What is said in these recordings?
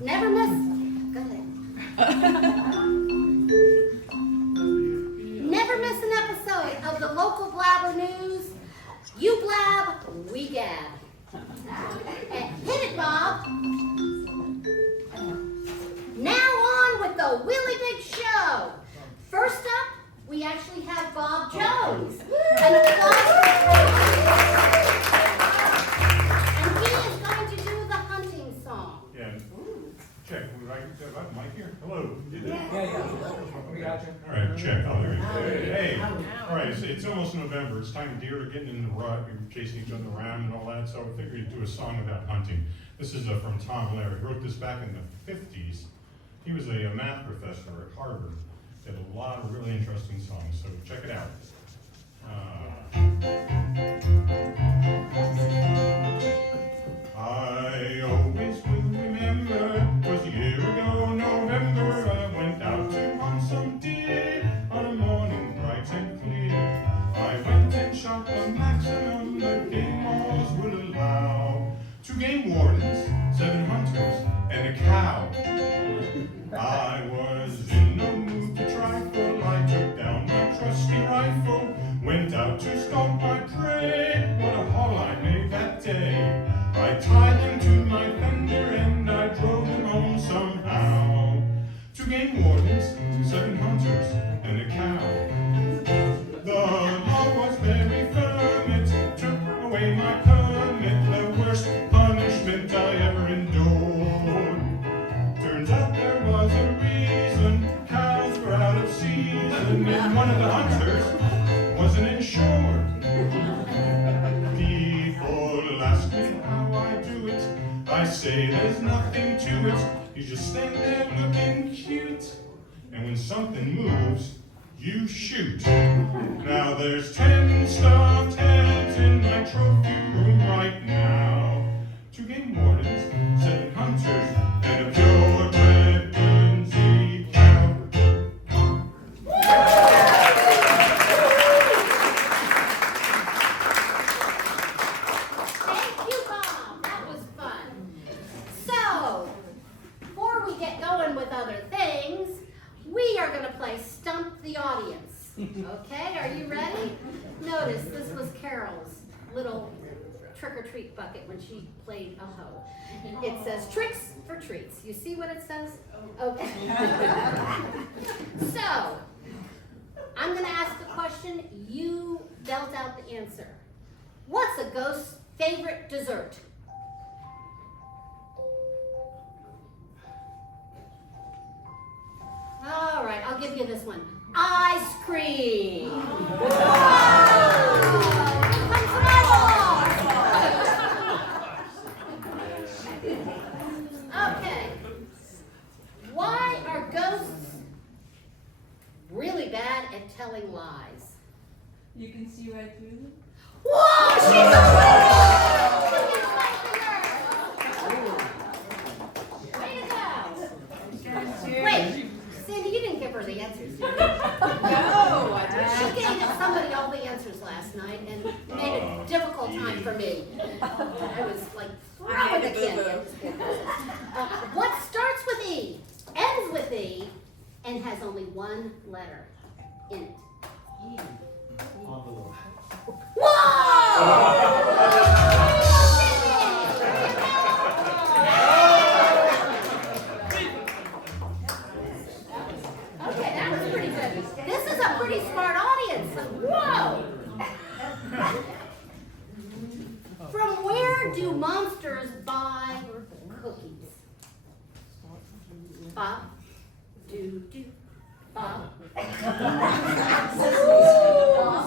Never miss. Go ahead. Never miss an episode of the local Blabber News. You blab, we gab. And hit it, Bob. Now on with the Willie Big Show. First up, we actually have Bob Jones. An applause for and he is going to do the hunting song. Yeah. Check. We right about mic here. Hello. You did it? Yeah. We got you. All right. Check. Oh, there you go. Hey. All right. So it's almost November. It's time deer are getting in the rut. We're chasing each other around and all that. So I figured we'd do a song about hunting. This is from Tom Larry. He wrote this back in the 50s. He was a math professor at Harvard. He had a lot of really interesting songs. So check it out. I always will remember, 'twas a year ago, November, I went out to hunt some deer on a morning bright and clear. I went and shot the maximum the game laws would allow. 2 game wardens, 7 hunters, and a cow. I was in no mood to trifle, I took down my trusty rifle, went out to stalk my prey. What a haul I made that day. I tied them to my fender and I drove them home somehow. 2 game wardens, 7 hunters, and a cow. The law was very firm, it took away my permit, the worst punishment I ever endured. Turns out there was a reason, cows were out of season, and one of the hunters wasn't insured. People ask me how I do it, I say there's nothing to it, you just stand there looking cute, and when something moves, you shoot. Now there's 10 stuffed heads in my trophy room right now. 2 game wardens, 7 hunters, and a purebred Guernsey cow. Thank you, Bob. That was fun. So, before we get going with other things, we are going to play Stump the Audience. Okay, are you ready? Notice this was Carol's little trick-or-treat bucket when she played a-ho. It says tricks for treats. You see what it says? Okay. So, I'm going to ask a question. You belt out the answer. What's a ghost's favorite dessert? All right, I'll give you this one. Ice cream. Whoa! Here comes my Okay. Why are ghosts really bad at telling lies? You can see right through them. Whoa, she's a winner! Way to go! Wait, Sandy, you didn't give her the answers, did you? No, I didn't. She gave somebody all the answers last night and made a difficult time for me. I was like throwing the candy. What starts with E, ends with E, and has only one letter in it? Okay, that was pretty good. This is a pretty smart audience. Whoa! From where do monsters buy cookies? Bob? Do. Bob?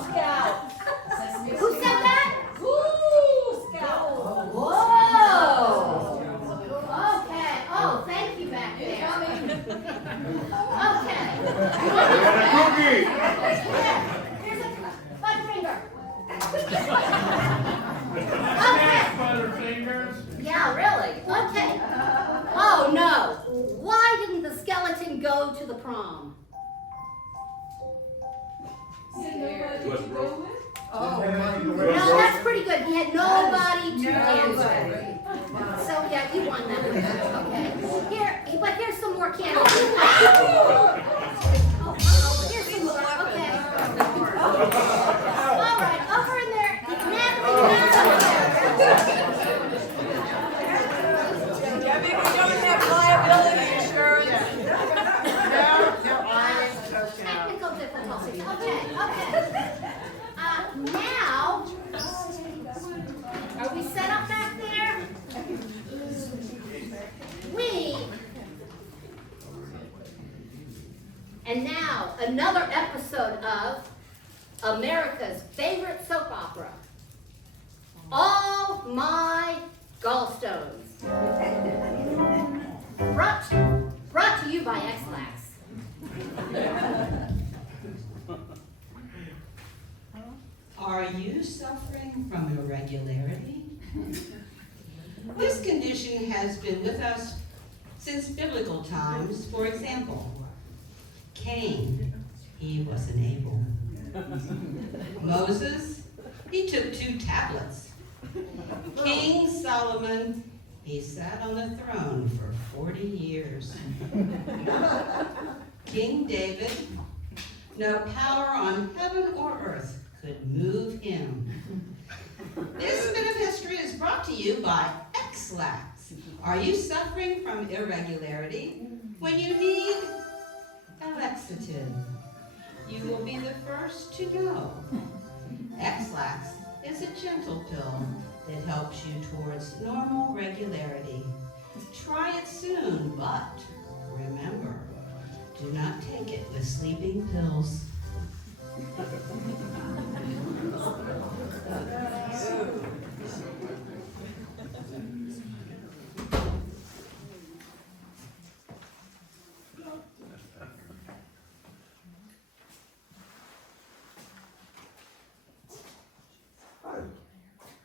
Scout. Who said that? Scout. Whoa! Okay. Oh, thank you back there. Okay. Cookie! Yeah, here's a butterfinger. Okay. Butterfingers. Yeah, really? Okay. Oh, no. Why didn't the skeleton go to the prom? Oh, No, that's pretty good. He had nobody to dance with. So, yeah, you won that one. Okay. Here, We don't have liability insurance. Technical difficulties. Okay. Now, are we set up back there? And now, another episode of America's favorite soap opera, All My Gallstones. Brought to you by X-Lax. Are you suffering from irregularity? This condition has been with us since biblical times. For example, Cain, he wasn't able. Moses, he took 2 tablets. King Solomon, he sat on the throne for 40 years. King David, no power on heaven or earth could move him. This bit of history is brought to you by X-Lax. Are you suffering from irregularity? When you need a laxative, you will be the first to know. X-Lax is a gentle pill that helps you towards normal regularity. Try it soon, but remember, do not take it with sleeping pills.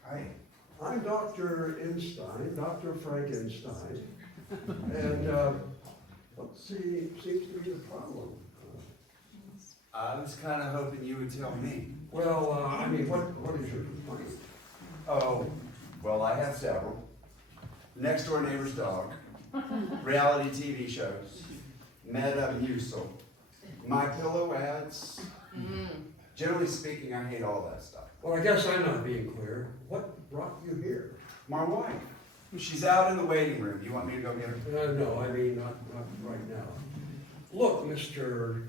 Hi, I'm Dr. Dr. Frankenstein, and what seems to be the problem? I was kind of hoping you would tell me. Well, I mean, what is your complaint? Oh, well, I have several. Next door neighbor's dog, reality TV shows, Metamucil, My Pillow ads. Generally speaking, I hate all that stuff. Well, I guess I'm not being clear. What brought you here? My wife, she's out in the waiting room. You want me to go get her? No, I mean, not right now. Look, Mr.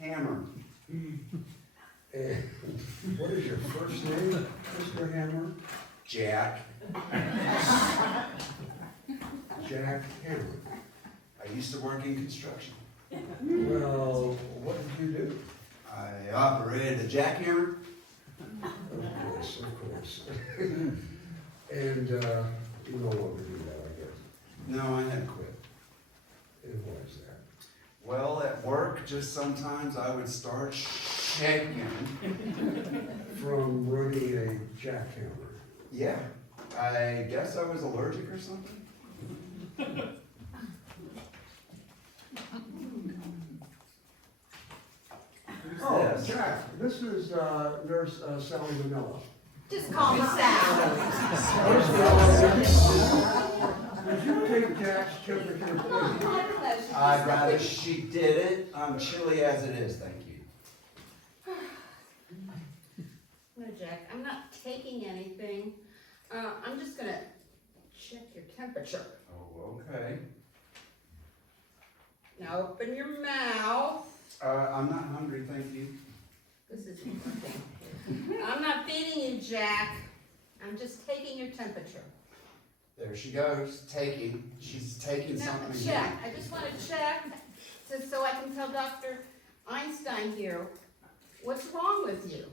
Hammer. What is your first name, Mr. Hammer? Jack. Jack Hammer. I used to work in construction. Well, what did you do? I operated a jackhammer. Of course. And you no longer do that, I guess. No, I had to quit. And why is that? Well, at work, just sometimes I would start shaking. From running a jackhammer. Yeah, I guess I was allergic or something. Oh, Yes. Jack, this is Nurse Sally Manila. Just call me Sal. Did you take Jack's temperature, please? My pleasure. I'd rather she didn't. I'm chilly as it is, thank you. No, Jack, I'm not taking anything. I'm just gonna check your temperature. Oh, okay. Now open your mouth. I'm not hungry, thank you. This is interesting. I'm not feeding you, Jack. I'm just taking your temperature. There she goes, taking. She's taking Now, something. check. I just want to check so I can tell Dr. Einstein here what's wrong with you.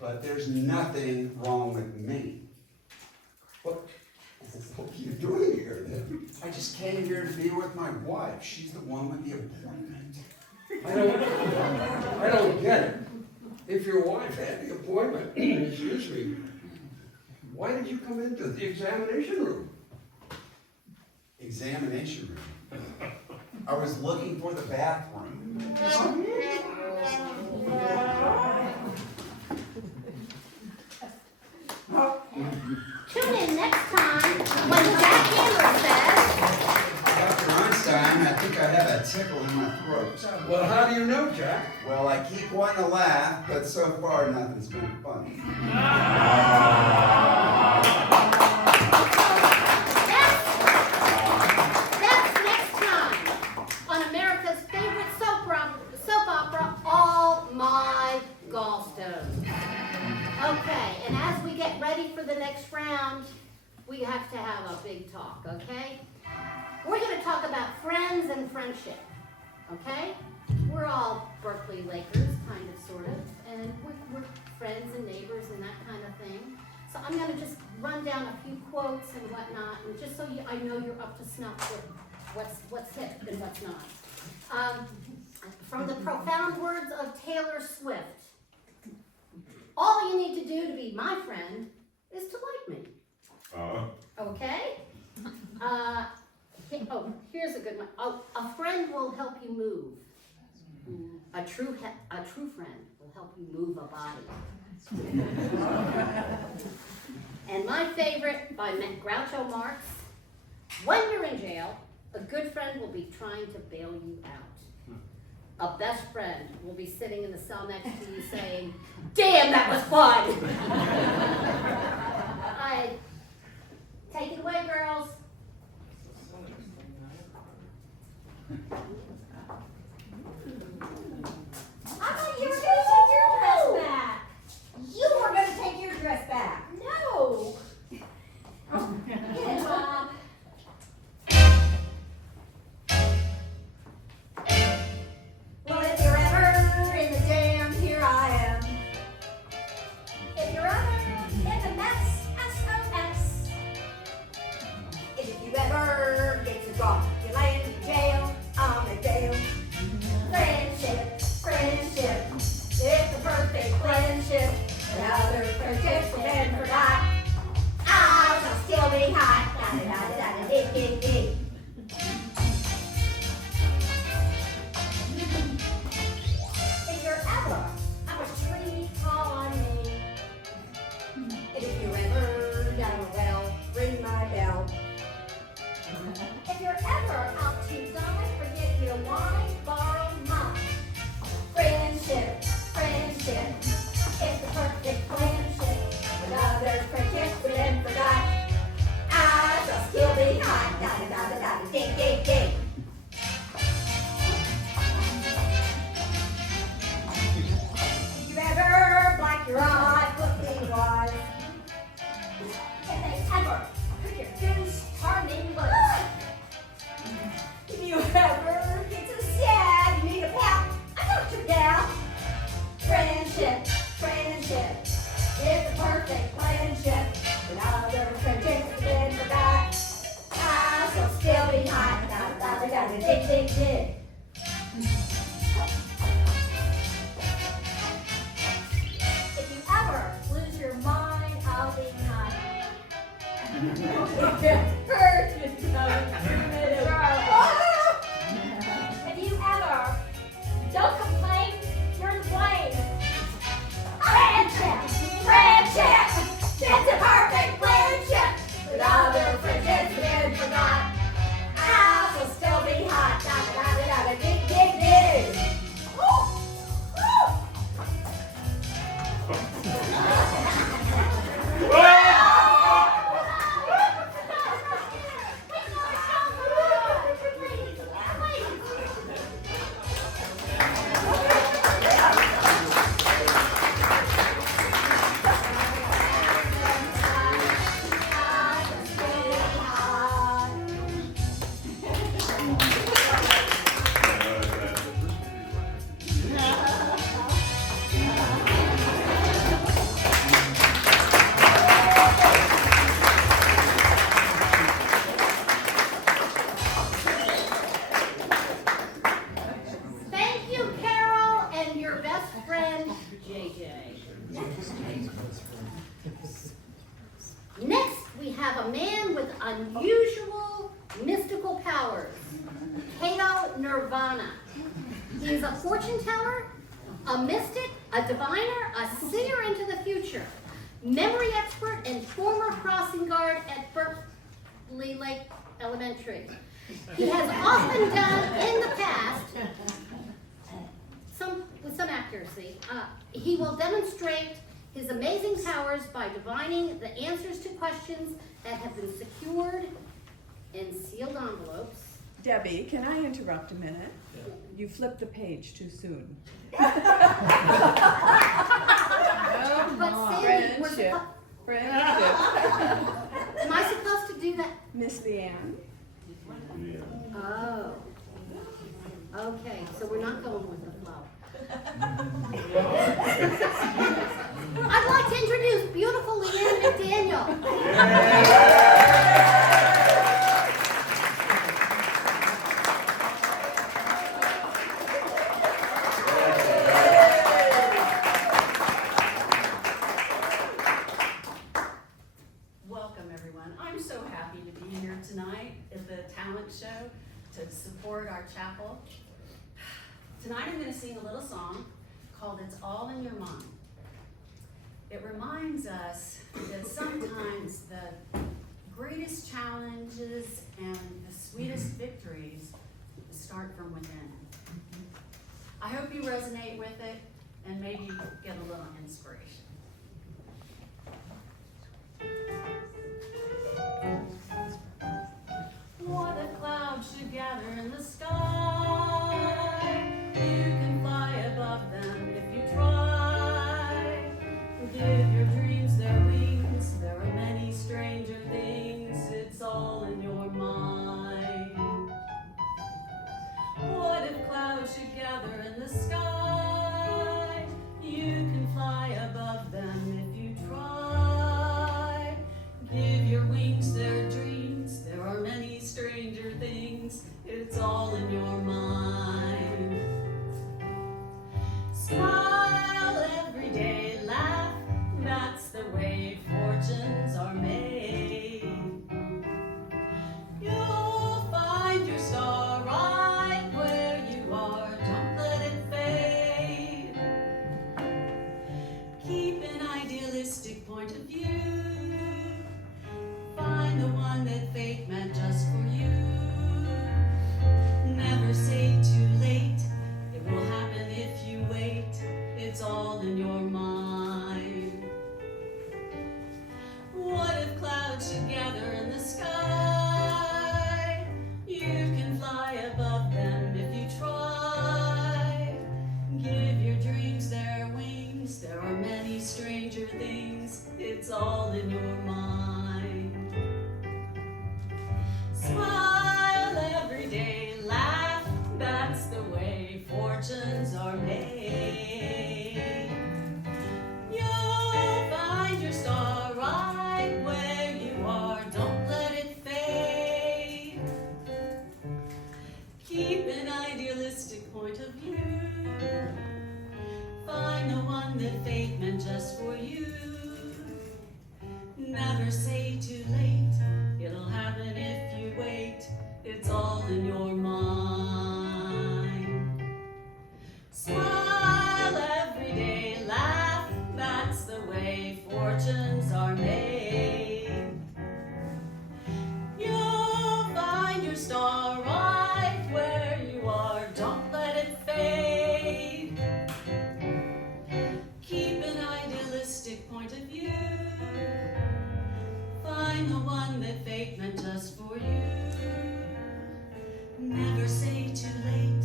But there's nothing wrong with me. What are you doing here then? I just came here to be with my wife. She's the one with the appointment. I don't get it. If your wife had the appointment, excuse me, why did you come into the examination room? Examination room. I was looking for the bathroom. Tune in next time when Jack Hammer says, Dr. Einstein, I think I have a tickle in my throat. Well, how do you know, Jack? Well, I keep wanting to laugh, but so far nothing's been funny. talk about friends and friendship, okay? We're all Berkeley Lakers, kind of, sort of, and we're friends and neighbors and that kind of thing. So I'm gonna just run down a few quotes and whatnot, and just so I know you're up to snuff with what's hip and what's not. From the profound words of Taylor Swift, all you need to do to be my friend is to like me. Okay? Here's a good one. A friend will help you move. A true friend will help you move a body. And my favorite by Groucho Marx, when you're in jail, a good friend will be trying to bail you out. A best friend will be sitting in the cell next to you saying, "Damn, that was fun!" Take it away, girls. I thought you were going to take your dress back. You were going to take your dress back. No. Get it, Mom. Well, if you're ever in the jam, here I am. If you're ever in the mess, SOS. If you ever get too drunk, you land in jail, I'm in jail. Friendship, friendship, it's the perfect friendship. Another friendship we then forgot. I'll still be hot. Da da da da da dee dee dee. If you're ever up a tree, call on me. If you're ever down a well, ring my bell. If you're ever out to die, forget your wine, borrow mine. Friendship, friendship, it's the perfect friendship. Another friendship we then forgot. I shall still be hot. Da da da da da ding ding ding. If you ever black your eye, put me wise. If they ever put your goose turning loose. If you ever get so sad, you need a pal, I got you down. Friendship, friendship, it's the perfect friendship. Another friendship we then forgot. I shall still be hot. Da da da da da ding ding ding. If you ever lose your mind, I'll be hot. If you ever don't complain, you're to blame. Friendship, friendship, it's a perfect friendship. With other friendships we then forgot. I will still be hot. Da da da da da dig dig dig. Thank you, Carol, and your best friend, JJ. Next, we have a man with unusual mystical powers, Cato Nirvana. He is a fortune teller, a mystic, a diviner, a seer into the future, memory expert, and former crossing guard at Berkeley Lake Elementary. He has often done in the past, with some accuracy, he will demonstrate his amazing powers by divining the answers to questions that have been secured in sealed envelopes. Debbie, can I interrupt a minute? You flipped the page too soon. But Sandy, Friendship. Friendship. am I supposed to do that? Miss Leanne? Welcome, everyone. I'm so happy to be here tonight at the talent show to support our chapel. Tonight I'm going to sing a little song called It's All in Your Mind. It reminds us that sometimes the greatest challenges and the sweetest victories start from within. I hope you resonate with it and maybe get a little inspiration. What if clouds should gather in the sky? You can fly above them if you try. Give your dreams their wings. There are many stranger things. It's all in your mind. What if clouds should gather in the sky? You can fly above them if you try. Give your wings their dreams. There are many stranger things. It's all in your mind. Smile every day, laugh. That's the way fortunes are made. You'll find your star right where you are. Don't let it fade. Keep an idealistic point of view. Find the one that fate meant just for you. Never say too late. It will happen if you wait. It's all in your mind. What if clouds should gather in the sky? You can fly above them if you try. Give your dreams their wings. There are many stranger things. It's all in your mind. Smile every day, laugh. That's the way fortunes are made. You'll find your star right where you are. Don't let it fade. Keep an idealistic point of view. Find the one that fate meant just for you. Never say too late. It'll happen if you wait. It's all in your mind. Smile every day, laugh. That's the way fortunes are made. You'll find your star right where you are. Don't let it fade. Keep an idealistic point of view. Find the one that fate meant just for you. Never say too late.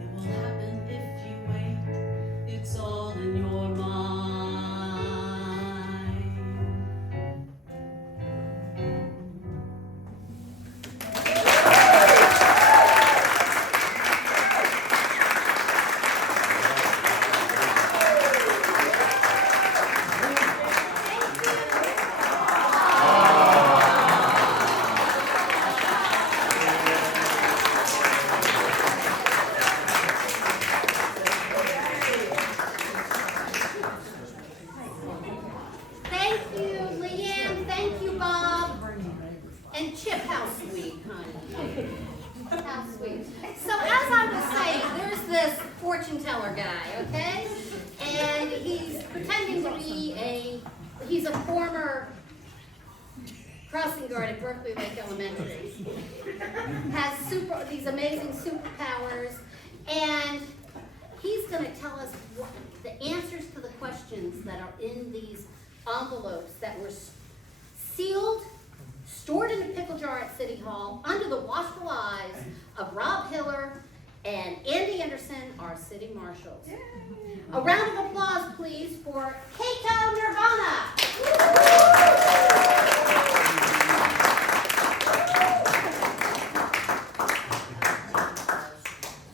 It will happen if you wait. It's all in your mind. Thank you, Leanne. Thank you, Bob. And Chip, how sweet, honey. How sweet. So as I was saying, there's this fortune teller guy, okay? And he's pretending to be he's a former crossing guard at Berkeley Lake Elementary. Has these amazing superpowers. And he's gonna tell us the answers to the questions that are in these envelopes that were sealed, stored in a pickle jar at City Hall under the watchful eyes of Rob Hiller and Andy Anderson, our city marshals. A round of applause, please, for Keiko Nirvana.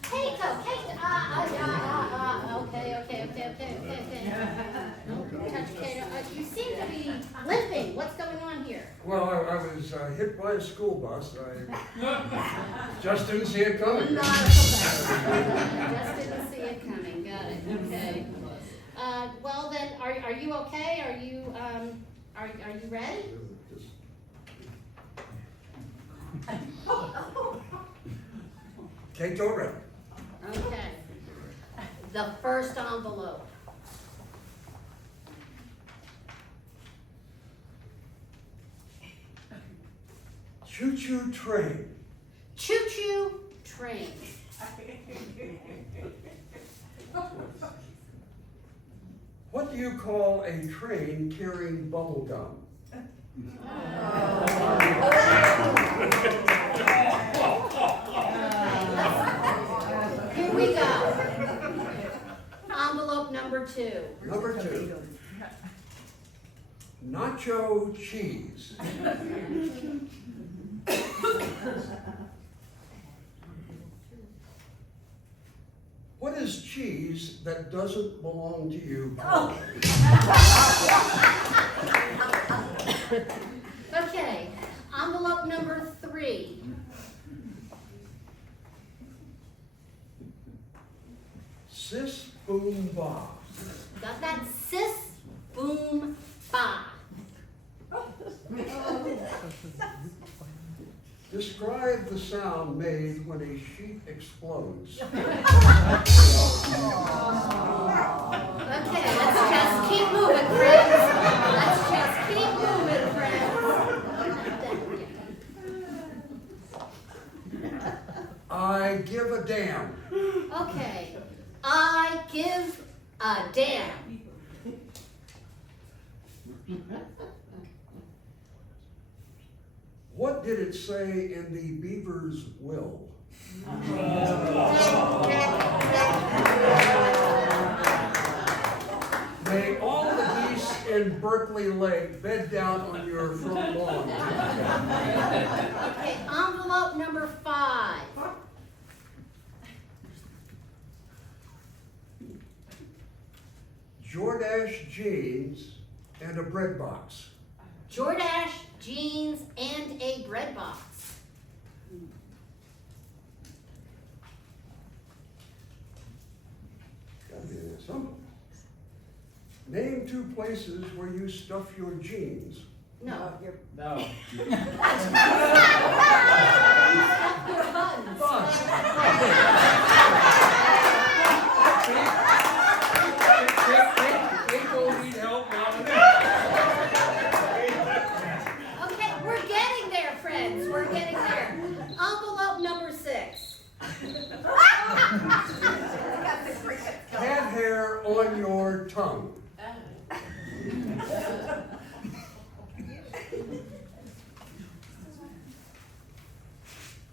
Keiko, okay. Touch Keiko. You seem to be limping. What's going on here? by a school bus. I just didn't see it coming. Not a professional. Just didn't see it coming. Got it. Okay. Well then, are you okay? Are you ready? Kate Torre. Okay. The first envelope. Choo-choo train. Choo-choo train. What do you call a train carrying bubble gum? Here we go. Envelope number 2. Number 2. Nacho cheese. What is cheese that doesn't belong to you? Okay, envelope number 3. Sis boom ba. Got that? Sis, boom, ba. Describe the sound made when a sheet explodes. Okay, let's just keep moving, friends. Let's just keep moving, friends. I give a damn. Okay, I give a damn. What did it say in the beaver's will? May all the geese in Berkeley Lake bed down on your front lawn. Okay, envelope number 5. Jordache jeans and a bread box. Jordache jeans and a bread box. Gotta be there some. Name 2 places where you stuff your jeans. No. No. People need help now. Okay, we're getting there, friends. We're getting there. Envelope number 6. Cat hair on your tongue.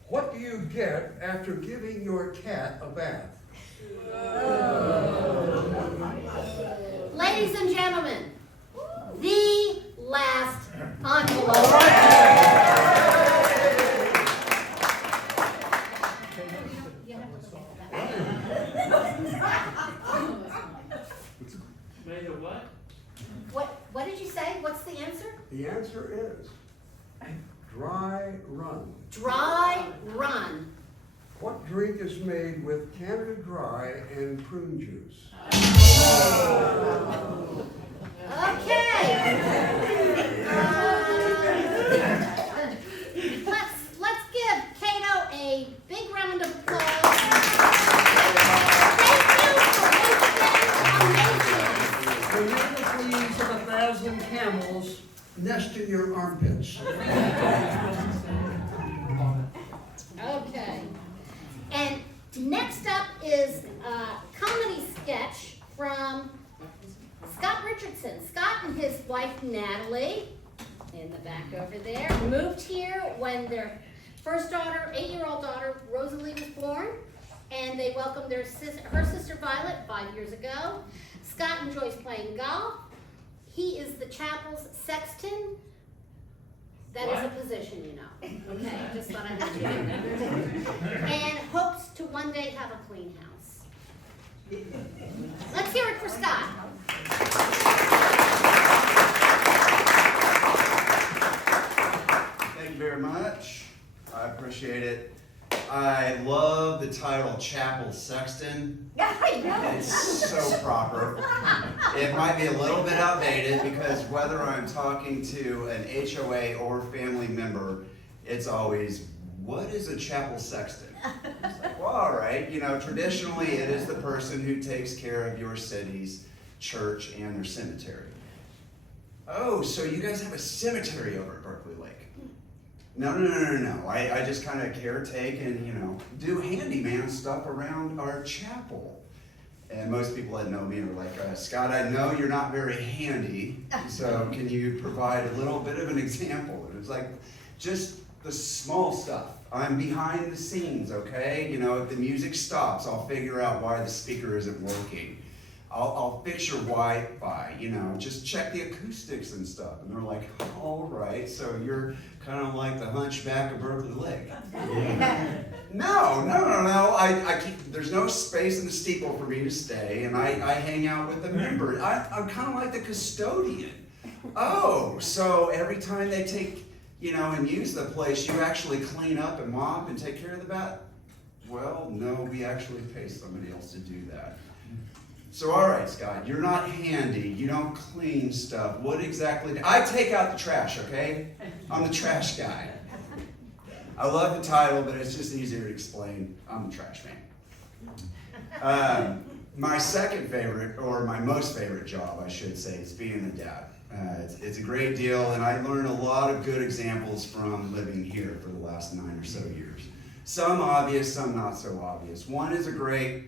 What do you get after giving your cat a bath? Ladies and gentlemen, the last envelope. Made a what? What did you say? What's the answer? The answer is dry run. Dry run. What drink is made with Canada Dry and prune juice? Okay. Let's give Cato a big round of applause. Thank you for once again amazing. The fleas of 1,000 camels nest in your armpits. Okay. And next up is a comedy sketch from Scott Richardson. Scott and his wife Natalie, in the back over there, moved here when their first daughter, 8-year-old daughter, Rosalie, was born. And they welcomed her sister Violet 5 years ago. Scott enjoys playing golf. He is the chapel's sexton. That is a position, you know. Okay, just thought I'd let you know. And hopes to one day have a clean house. Let's hear it for Scott. Thank you very much. I love the title Chapel Sexton. I know. It's so proper. It might be a little bit outdated because whether I'm talking to an HOA or family member, it's always, what is a chapel sexton? It's like, well, all right, traditionally it is the person who takes care of your city's church and their cemetery. Oh, so you guys have a cemetery over at Berkeley Lake? No. I just kind of caretake and, do handyman stuff around our chapel. And most people that know me are like, Scott, I know you're not very handy, so can you provide a little bit of an example? And it's like, just the small stuff. I'm behind the scenes, okay? If the music stops, I'll figure out why the speaker isn't working. I'll fix your Wi-Fi, just check the acoustics and stuff. And they're like, all right, so you're kind of like the hunchback of Berkeley Lake. No. I keep, there's no space in the steeple for me to stay, and I hang out with the members. I'm kind of like the custodian. Oh, so every time they take, and use the place, you actually clean up and mop and take care of the bath? Well, no, we actually pay somebody else to do that. So, all right, Scott, you're not handy. You don't clean stuff. What exactly? I take out the trash, okay? I'm the trash guy. I love the title, but it's just easier to explain. I'm the trash man. My second favorite, or my most favorite job, I should say, is being a dad. It's a great deal, and I learned a lot of good examples from living here for the last 9 or so years. Some obvious, some not so obvious. One is a great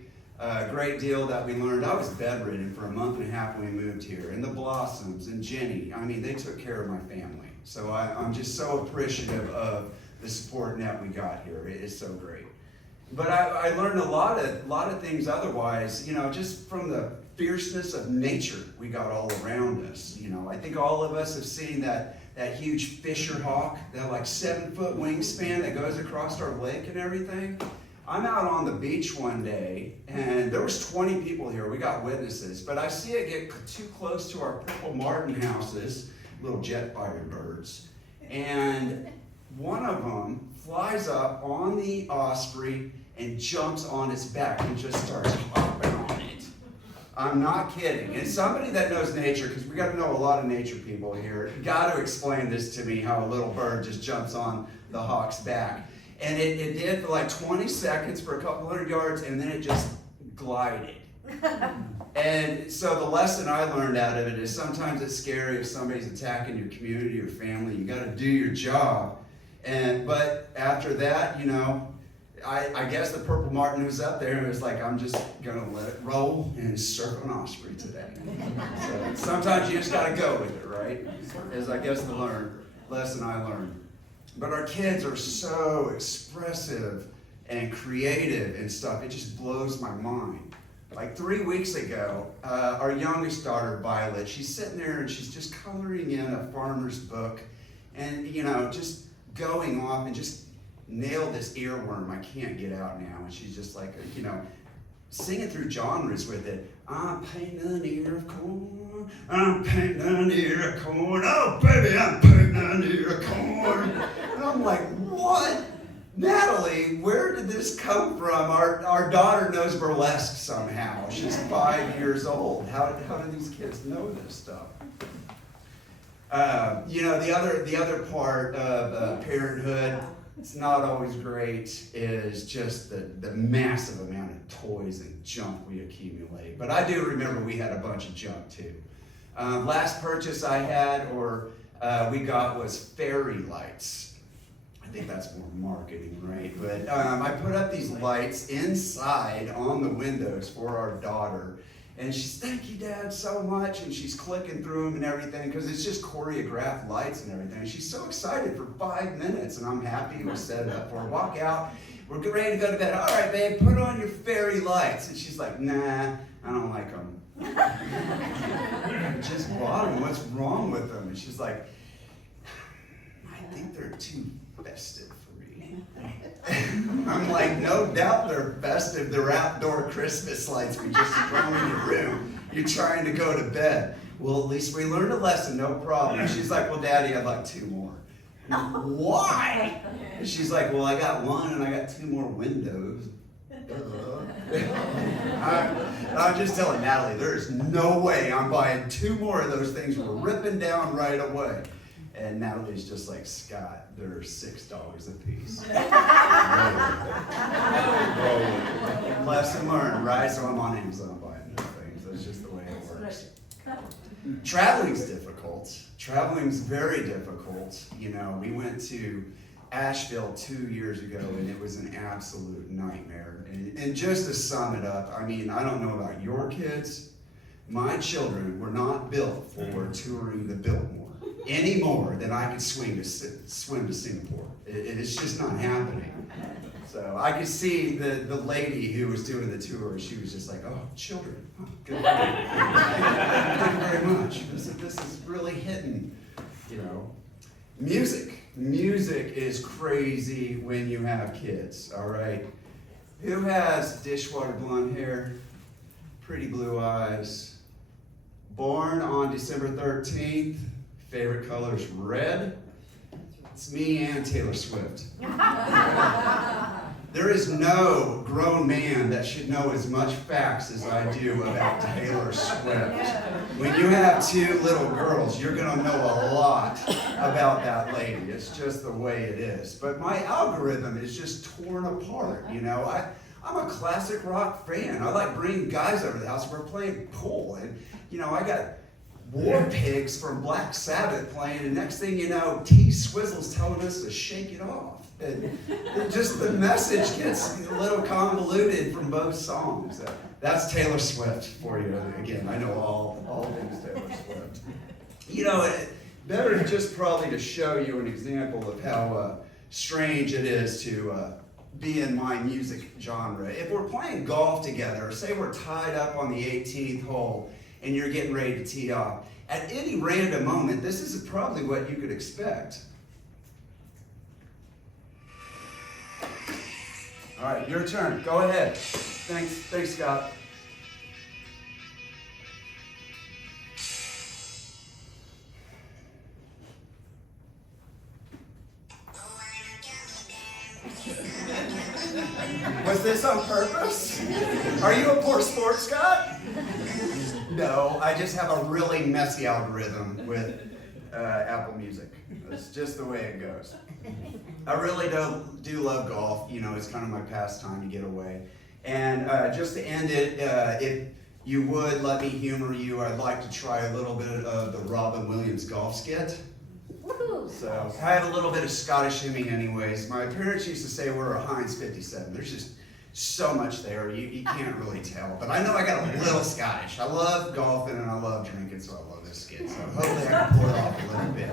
deal that we learned. I was bedridden for a month and a half when we moved here, and the Blossoms and Jenny, they took care of my family. So I'm just so appreciative of the support net we got here. It is so great. But I learned a lot of things otherwise, just from the fierceness of nature we got all around us. I think all of us have seen that huge fisher hawk, that like 7-foot wingspan that goes across our lake and everything. I'm out on the beach one day, and there was 20 people here. We got witnesses, but I see it get too close to our purple martin houses, little jet fighter birds, and one of them flies up on the osprey and jumps on its back and just starts hopping on it. I'm not kidding. And somebody that knows nature, because we got to know a lot of nature people here, got to explain this to me, how a little bird just jumps on the hawk's back. And it did for like 20 seconds for a couple hundred yards, and then it just glided. And so the lesson I learned out of it is sometimes it's scary if somebody's attacking your community or family. You got to do your job. But after that, I guess the purple martin was up there and it was like, I'm just gonna let it roll and surf an osprey today. So sometimes you just gotta go with it, right? Is I guess the lesson I learned. But our kids are so expressive and creative and stuff. It just blows my mind. Like 3 weeks ago, our youngest daughter, Violet, she's sitting there and she's just coloring in a farmer's book and, just going off and just nailed this earworm I can't get out now. And she's just like, singing through genres with it. I'm painting an ear of corn. I'm painting an ear of corn. Oh, baby, I'm painting an ear of corn. And I'm like, what? Natalie, where did this come from? Our daughter knows burlesque somehow. She's 5 years old. How do these kids know this stuff? The other part of parenthood, it's not always great, is just the massive amount of toys and junk we accumulate. But I do remember we had a bunch of junk too. Last purchase I had we got was fairy lights. I think that's more marketing, right? But I put up these lights inside on the windows for our daughter. And she's, thank you, Dad, so much. And she's clicking through them and everything because it's just choreographed lights and everything. And she's so excited for 5 minutes. And I'm happy it was set up for her. Walk out. We're ready to go to bed. All right, babe, put on your fairy lights. And she's like, nah, I don't like them. I just bought them. What's wrong with them? And she's like, I think they're too festive for me. I'm like, no doubt they're festive. They're outdoor Christmas lights we just thrown in your room. You're trying to go to bed. Well, at least we learned a lesson, no problem. She's like, well, Daddy, I'd like 2 more. Why? And she's like, well, I got one and I got 2 more windows. I'm just telling Natalie, there's no way I'm buying 2 more of those things. We're ripping down right away. And Natalie's just like, Scott, they're $6 a piece. Lesson learned, right? So I'm on Amazon buying those things. That's just the way it works. Traveling's difficult. Traveling's very difficult. You know, we went to Asheville 2 years ago, and it was an absolute nightmare. And just to sum it up, I mean, I don't know about your kids. My children were not built for touring the Biltmore any more than I could swim to Singapore. It's just not happening. So I could see the lady who was doing the tour. She was just like, oh, children. Oh, good for you. Thank you very much. This is really hitting, you know. Music is crazy when you have kids, all right? Who has dishwater blonde hair, pretty blue eyes, born on December 13th, favorite color is red? It's me and Taylor Swift. There is no grown man that should know as much facts as I do about Taylor Swift. When you have 2 little girls, you're gonna know a lot about that lady. It's just the way it is. But my algorithm is just torn apart, you know. I'm a classic rock fan. I like bringing guys over to the house. We're playing pool, and you know, I got War Pigs from Black Sabbath playing, and next thing you know, T-Swizzle's telling us to shake it off. And just the message gets a little convoluted from both songs. That's Taylor Swift for you. Again, I know all things Taylor Swift. You know, better just probably to show you an example of how strange it is to be in my music genre. If we're playing golf together, say we're tied up on the 18th hole, and you're getting ready to tee off. At any random moment, this is probably what you could expect. All right, your turn. Go ahead. Thanks, Scott. Was this on purpose? Are you a poor sport, Scott? No, I just have a really messy algorithm with Apple Music. That's just the way it goes. I really do love golf. You know, it's kind of my pastime to get away. And just to end it, if you would let me humor you, I'd like to try a little bit of the Robin Williams golf skit. So I have a little bit of Scottish in me anyways. My parents used to say we're a Heinz 57. There's just so much there, you can't really tell. But I know I got a little Scottish. I love golfing and I love drinking, so I love this skit. So hopefully I can pull it off a little bit.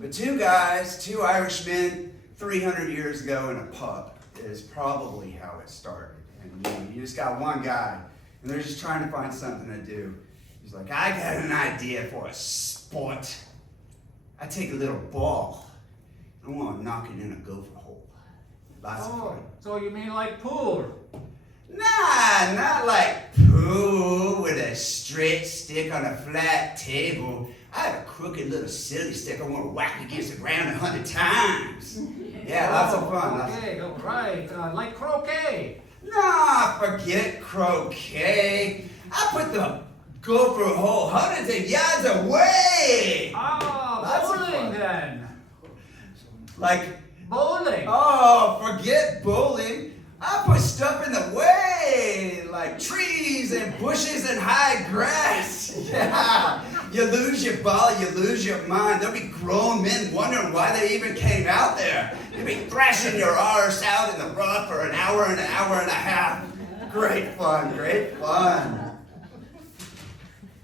But 2 guys, 2 Irishmen, 300 years ago in a pub is probably how it started. And you just got one guy, and they're just trying to find something to do. He's like, I got an idea for a sport. I take a little ball, I want to knock it in a gopher hole. Lots of fun. So you mean like pool? Nah, not like pool with a straight stick on a flat table. I have a crooked little silly stick I want to whack against the ground 100 times. Yeah, lots of fun. Okay, all right. Like croquet. Nah, forget croquet. I put the gopher hole hundreds of yards away. Bowling then. Like Bowling. Oh, forget bowling. I put stuff in the way, like trees and bushes and high grass. Yeah. You lose your ball, you lose your mind. There'll be grown men wondering why they even came out there. You'll be thrashing your arse out in the rough for an hour and a half. Great fun, great fun.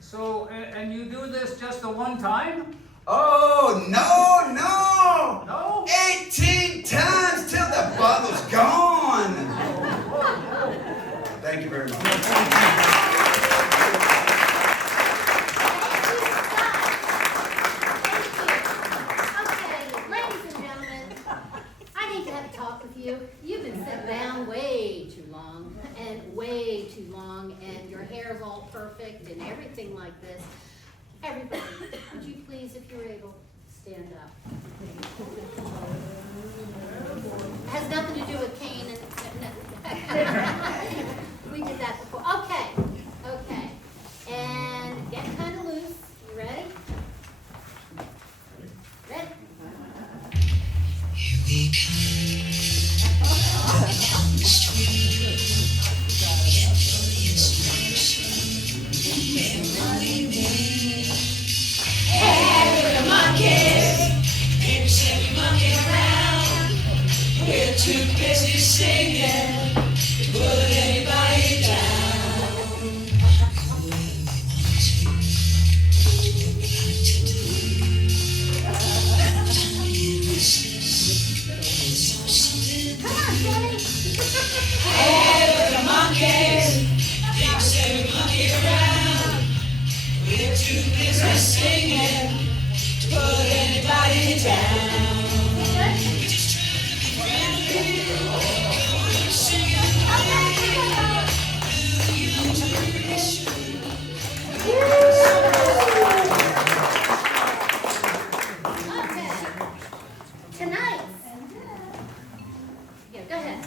So, and you do this just the one time? Oh, no. No? 18 times till the bottle's gone. Thank you very much. Okay, ladies and gentlemen, I need to have a talk with you. You've been sitting down way too long, and your hair's all perfect and everything like this. Everybody, would you please, if you're able, stand? stand up. It has nothing to do with Cain and we did that before. Okay, okay. And get kind of loose. You ready? Ready? Here we come, down the street, get the instruction, where we wait. Hey, we're the monkeys, baby said we monkey around, we're too busy singing to put anybody down. Singing to put anybody down. We just try to be friendly. Come on, sing it. Okay. Tonight. Yeah, go ahead.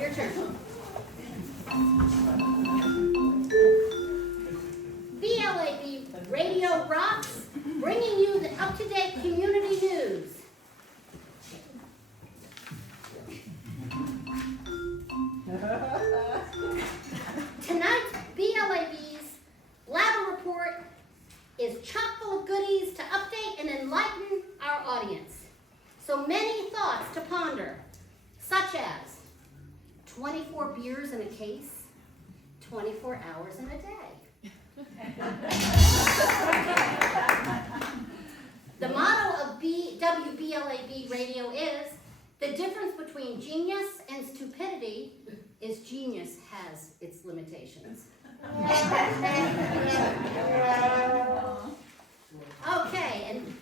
Your turn. BLAB Radio Rocks, bringing you the up-to-date community news. Tonight's BLAB's Blabber Report is chock full of goodies to update and enlighten our audience. So many thoughts to ponder, such as 24 beers in a case, 24 hours in a day. The motto of WBLAB Radio is, the difference between genius and stupidity is genius has its limitations. Okay, and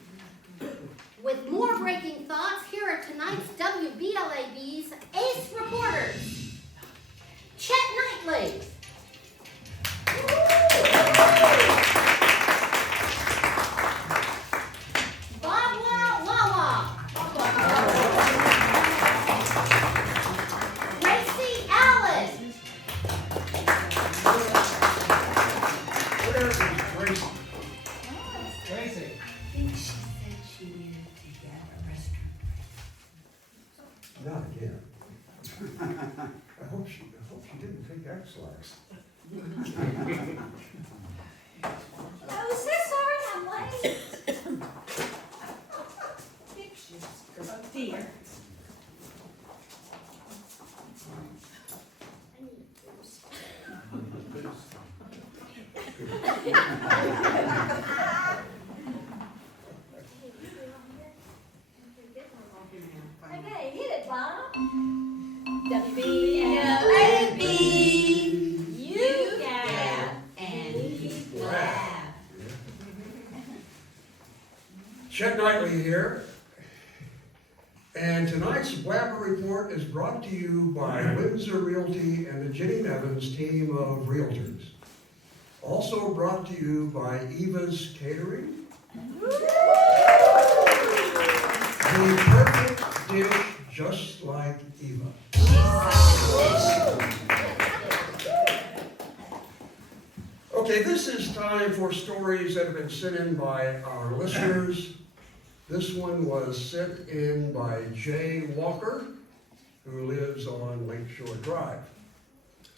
with more breaking thoughts, here are tonight's WBLAB's ace reporters. Chet Knightley. Bob Wawa. Gracie Allen. Where is Gracie? Tracy. I think she said she needed to get a restroom. Not again. I hope she didn't take X-Lax. Oh, so sorry I'm late. Oh dear. I need a boost. Okay, hit it, Bob. WBLAB, you can And keep laugh. Chet Knightley here. And tonight's Blabber Report is brought to you by Windsor Realty and the Ginny Nevins team of realtors. Also brought to you by Eva's Catering. The perfect dish just like Eva. Okay, this is time for stories that have been sent in by our listeners. This one was sent in by Jay Walker, who lives on Lakeshore Drive.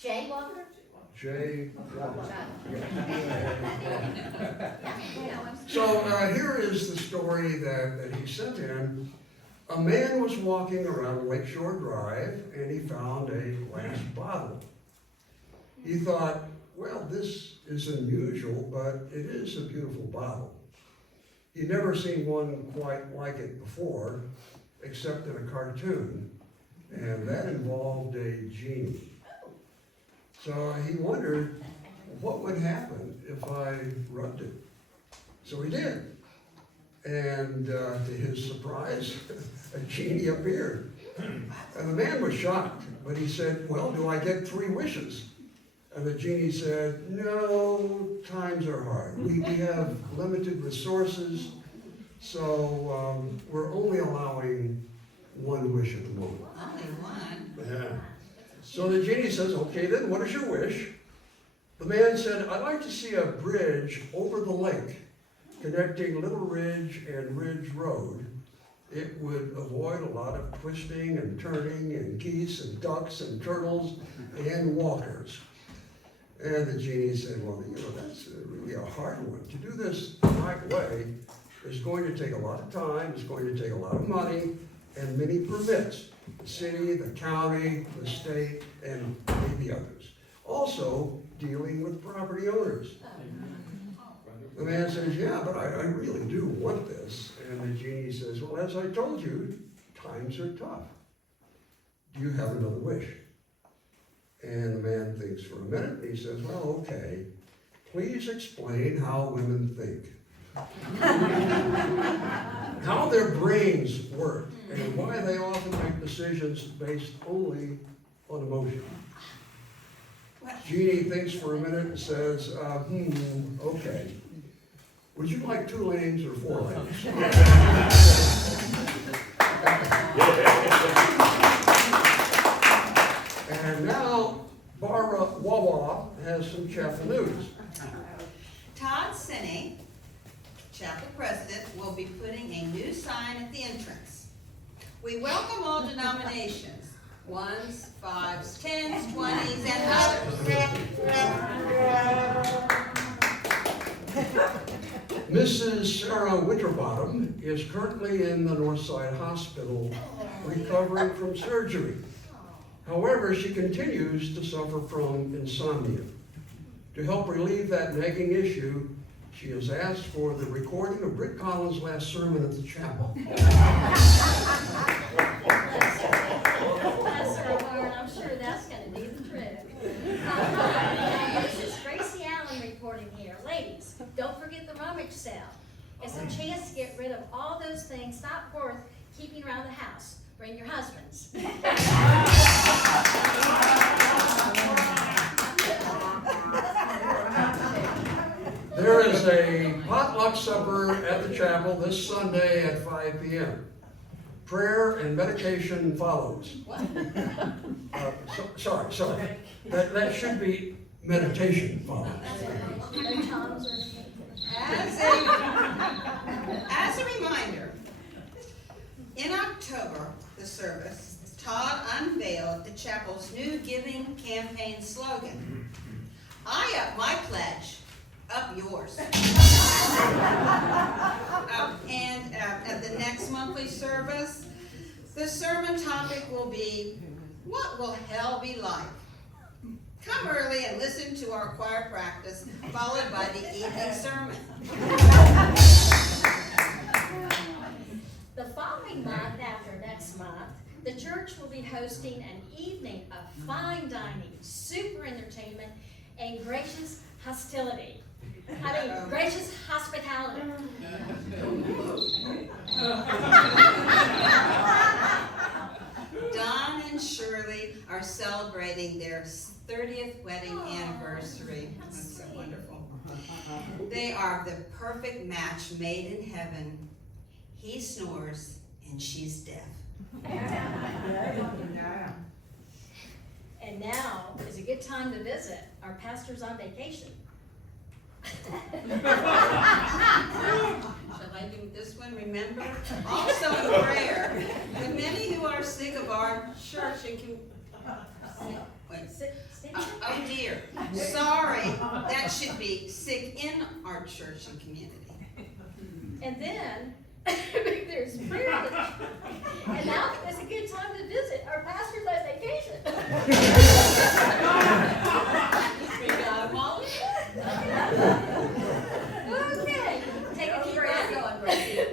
Jay Walker? Jay Walker. So here is the story that he sent in. A man was walking around Lakeshore Drive and he found a glass bottle. He thought, well, this is unusual, but it is a beautiful bottle. He'd never seen one quite like it before, except in a cartoon, and that involved a genie. So he wondered what would happen if I rubbed it. So he did. And to his surprise, a genie appeared. And the man was shocked, but he said, well, do I get 3 wishes? And the genie said, no, times are hard. We have limited resources. So we're only allowing one wish at the moment. Only one. Yeah. So the genie says, okay then, what is your wish? The man said, I'd like to see a bridge over the lake connecting Little Ridge and Ridge Road. It would avoid a lot of twisting and turning and geese and ducks and turtles and walkers. And the genie said, well, that's really a hard one. To do this the right way is going to take a lot of time, it's going to take a lot of money, and many permits. The city, the county, the state, and maybe others. Also, dealing with property owners. The man says, yeah, but I really do want this. And the genie says, well, as I told you, times are tough. Do you have another wish? And the man thinks for a minute, and he says, well, okay, please explain how women think. How their brains work, and why they often make decisions based only on emotion. Genie thinks for a minute and says, okay. Would you like 2 lanes or 4 lanes? And now, Barbara Wawa has some chapel news. Todd Sinney, chapel president, will be putting a new sign at the entrance. We welcome all denominations, 1s, 5s, 10s, 20s, and others. Mrs. Sarah Winterbottom is currently in the Northside Hospital recovering from surgery. However, she continues to suffer from insomnia. To help relieve that nagging issue, she has asked for the recording of Britt Collins' last sermon at the chapel. Bless her heart, I'm sure that's gonna do the trick. This is Gracie Allen reporting here. Ladies, don't forget the rummage sale. It's a chance to get rid of all those things not worth keeping around the house. Bring your husbands. There is a potluck supper at the chapel this Sunday at 5 p.m. Prayer and medication follows. Sorry. That should be meditation follows. No tongues or anything. As a reminder, in October, the service, Todd unveiled the chapel's new giving campaign slogan. I up my pledge, up yours. And at the next monthly service, the sermon topic will be, what will hell be like? Come early and listen to our choir practice, followed by the evening sermon. The following month, after next month, the church will be hosting an evening of fine dining, super entertainment, and gracious hospitality. Don and Shirley are celebrating their 30th wedding anniversary. That's so wonderful. They are the perfect match made in heaven. He snores and she's deaf. And now is a good time to visit. Our pastor's on vacation. Shall I do this one? Remember? Also in prayer, the many who are sick of our church and oh dear. Sorry, that should be sick in our church and community. And then there's prayer. And now is a good time to visit. Our pastor's on vacation. We got them all. Okay, take a deep breath.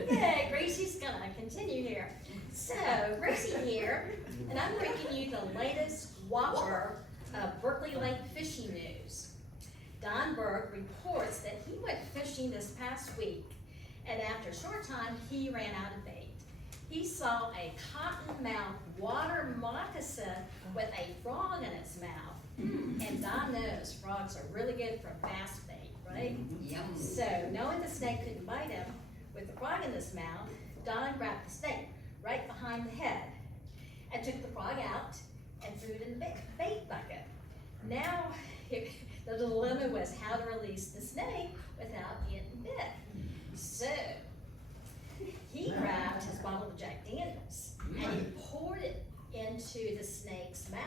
Okay, Gracie's gonna continue here. So, Gracie here, and I'm bringing you the latest whopper of Berkeley Lake fishing news. Don Berg reports that he went fishing this past week, and after a short time, he ran out of bait. He saw a cottonmouth water moccasin with a frog in its mouth. And Don knows frogs are really good for fast bait, right? Yum. So, knowing the snake couldn't bite him, With the frog in his mouth, Don grabbed the snake right behind the head and took the frog out and threw it in the bait bucket. Now, the dilemma was how to release the snake without getting bit. So, he grabbed his bottle of Jack Daniels and he poured it into the snake's mouth.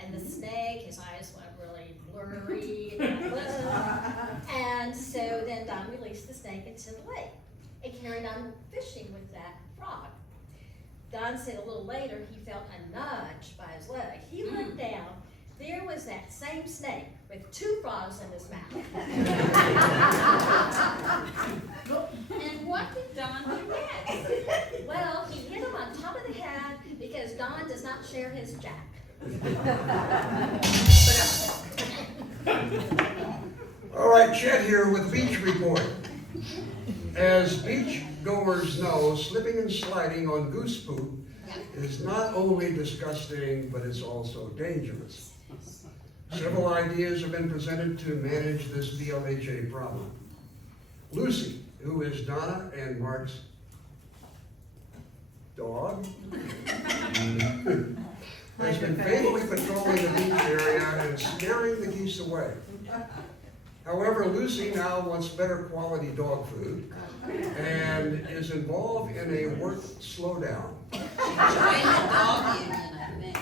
And the snake, his eyes went really blurry, and so then Don released the snake into the lake and carried on fishing with that frog. Don said a little later he felt a nudge by his leg. He looked down, there was that same snake with 2 frogs in his mouth. And what did Don do next? Well, he hit him on top of the head because Don does not share his jack. All right, Chet here with Beach Report. As beach goers know, slipping and sliding on goose poop is not only disgusting, but it's also dangerous. Several ideas have been presented to manage this BLHA problem. Lucy, who is Donna and Mark's dog, has been faithfully patrolling the beach area and scaring the geese away. However, Lucy now wants better quality dog food and is involved in a work slowdown. Join the dog union, I think.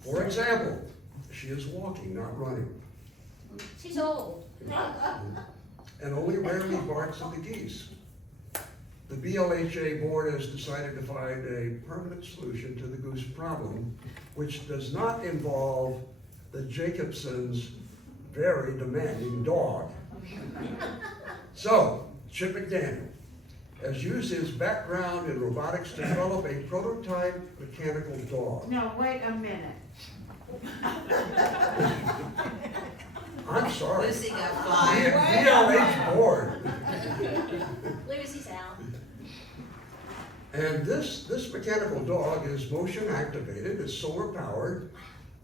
For example, she is walking, not running, She's old. and only rarely barks at the geese. The BLHA board has decided to find a permanent solution to the goose problem, which does not involve the Jacobsons' very demanding dog. So, Chip McDaniel has used his background in robotics to develop a prototype mechanical dog. No, wait a minute. I'm sorry. Lucy got fired. BLH board. Lucy's out. And this mechanical dog is motion activated, it's solar powered.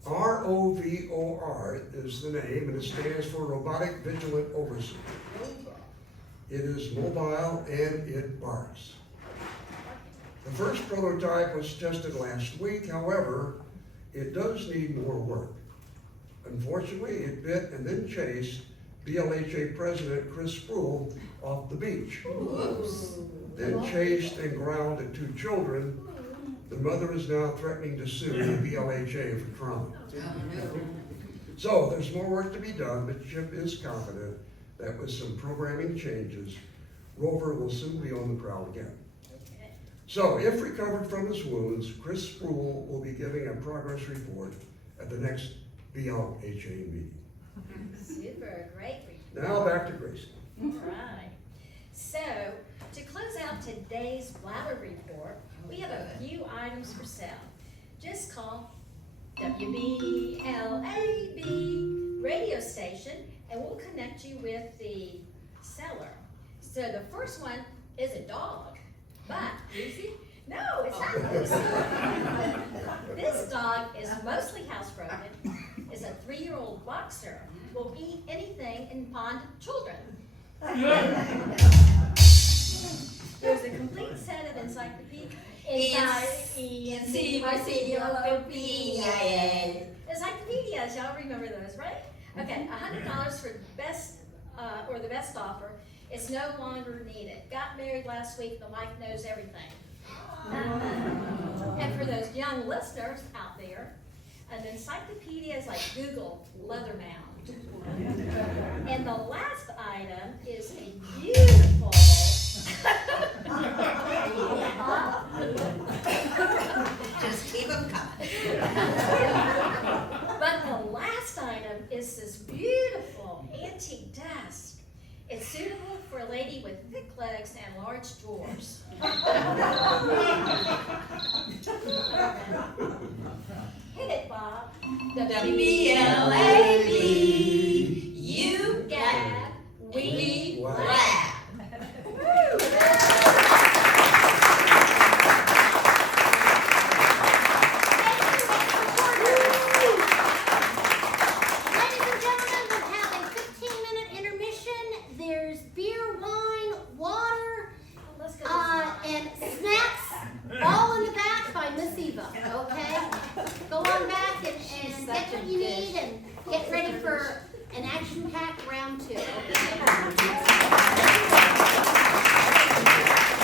ROVOR is the name, and it stands for Robotic Vigilant Overseer. It is mobile and it barks. The first prototype was tested last week, however, it does need more work. Unfortunately, it bit and then chased BLHA President Chris Sproul off the beach. Whoops. Then chased and growled at 2 children. The mother is now threatening to sue the BLHA for trauma. Oh, no. So there's more work to be done, but Chip is confident that with some programming changes, Rover will soon be on the prowl again. So if recovered from his wounds, Chris Sproul will be giving a progress report at the next BLHA meeting. Super, great. Now back to Gracie. All right. So, to close out today's bladder report, we have a few items for sale. Just call WBLAB radio station and we'll connect you with the seller. So the first one is a dog, but Lucy? No, it's not Lucy. This dog is mostly housebroken, is a 3-year-old boxer, will eat anything and pond children. There's a complete set of encyclopedias. Encyclopedias, y'all remember those, right? Okay, $100 for best, or the best offer. It's no longer needed. Got married last week, the wife knows everything. And for those young listeners out there, an encyclopedia is like Google Leatherbound. And the last item is a beautiful Just keep them coming. But the last item is this beautiful antique desk. It's suitable for a lady with thick legs and large drawers. Hit it, Bob. WBLAB.